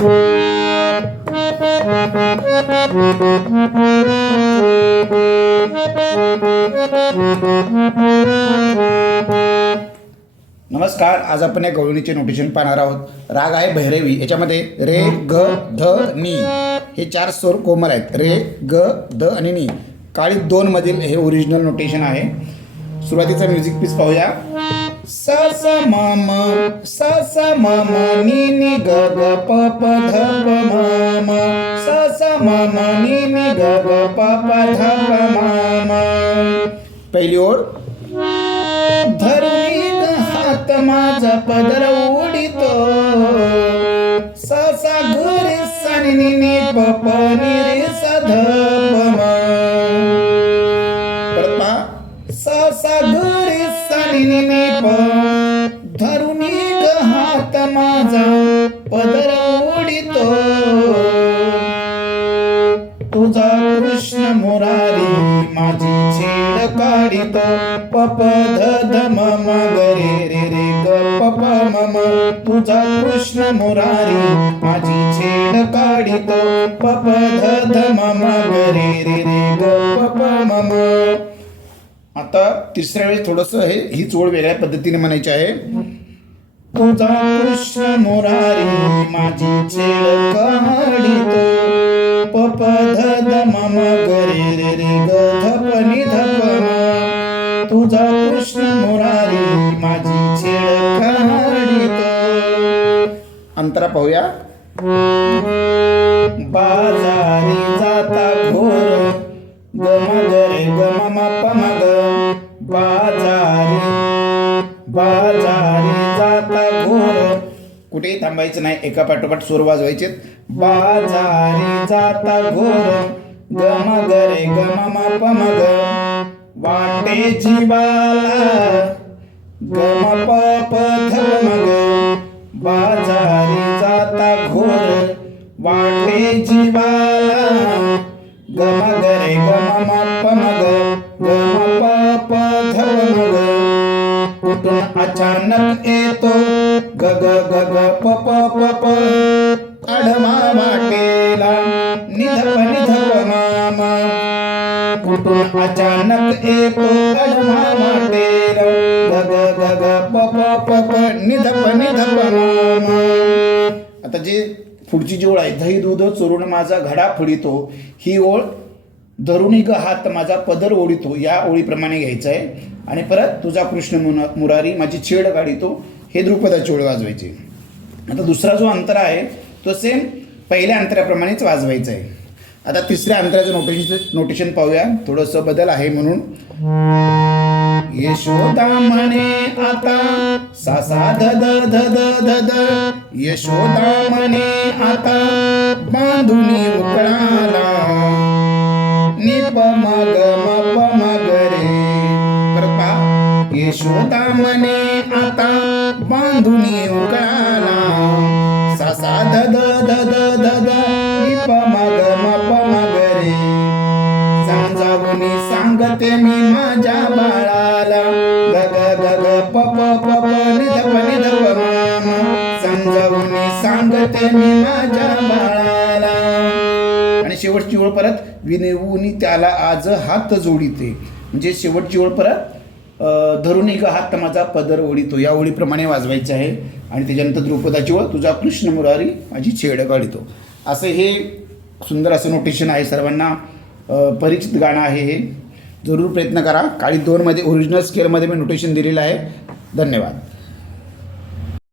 नमस्कार आज आपण या गवळणीचे नोटेशन पाहणार आहोत. राग आहे भैरवी याच्यामध्ये रे ग ध नी हे चार स्वर कोमल आहेत. रे ग ध आणि नी. काळी दोन मधील हे ओरिजिनल नोटेशन आहे. सुरुवातीचा म्युझिक पीस पाहूया. स स म म स स नी नी ग ग प प ध प मामा म स स नी नी ग ग प प ध प मामा. पहिली ओळ. धरुणी हात माझा पदर उडितो. ससा घरी सनी नि पप रे सध ससा घरी सनी धरुनी प धरुणी हात माझा पदर उडितो. तुझा कृष्ण मुरारी माझी छेड काढितो. पप ध ध म रे रे रे ग पप मम तुझा कृष्ण मुरारी माझी छेड काढितो. पप ध ध म रे रे रे ग पप मम आता तिसऱ्या वेळेस थोडस हे ही चोळ वेगळ्या पद्धतीने म्हणायची आहे. तुझा कृष्ण मोरारी माझी छेड काढितो पप ध ध म रे रे रे ग ध प तुझा कृष्ण मोरारी माझी छेड काढितो अंतरा पाहूया. बाजारी जाता कुठेही थांबायचं नाही एका पाठोपाठ सूर वाजवायचे. बाजारी जाता घोर गम गरे गम पम ग वाटे जीवाला गम प प ग कुठून येतो आडवा तेर गग गग प प प प निधप निधप आता जी पुढची जी ओळ आहे दही दूध चोरून माझा घडा फुडितो ही ओळ धरुणी ग हात माझा पदर ओढितो या ओळीप्रमाणे घ्यायचं आहे आणि परत तुझा कृष्ण मुन मुरारी माझी छेड काढितो हे द्रुपदाची ओळ वाजवायची. आता दुसरा जो अंतर आहे तो सेम पहिल्या अंतराप्रमाणेच वाजवायचा आहे आता तिसऱ्या अंतराचं नोटेशन नोटेशन पाहूया. थोडंसं बदल आहे म्हणून. यशोदा म्हणे आता सासा धद धद धद यशोदा म्हणे आता बांधून उकळाला. निप मग मप मग रे. परत यशोदा म्हणे आता बांधून उकळाला. सासा ध ध धद ध मग मप मग रे समजावून सांगते मी माझ्या बाळाला. गग गग पप पप निध निध समजावून सांगते मी माझ्या बाळाला. आणि शेवटची ओळ परत विनवून त्याला आज हात जोडिते. म्हणजे शेवटची ओळ परत धरून एक हात माझा पदर ओढितो. या ओळीप्रमाणे वाजवायचे आहे. आणि त्याच्यानंतर द्रुपदाची ओळ तुझा कृष्ण मुरारी माझी छेड काढितो. असं हे सुंदर असं नोटेशन आहे सर्वांना. परिचित गाणं आहे हे. जरूर प्रयत्न करा. काळी दोनमध्ये ओरिजिनल स्केलमध्ये मी नोटेशन दिलेलं आहे. धन्यवाद.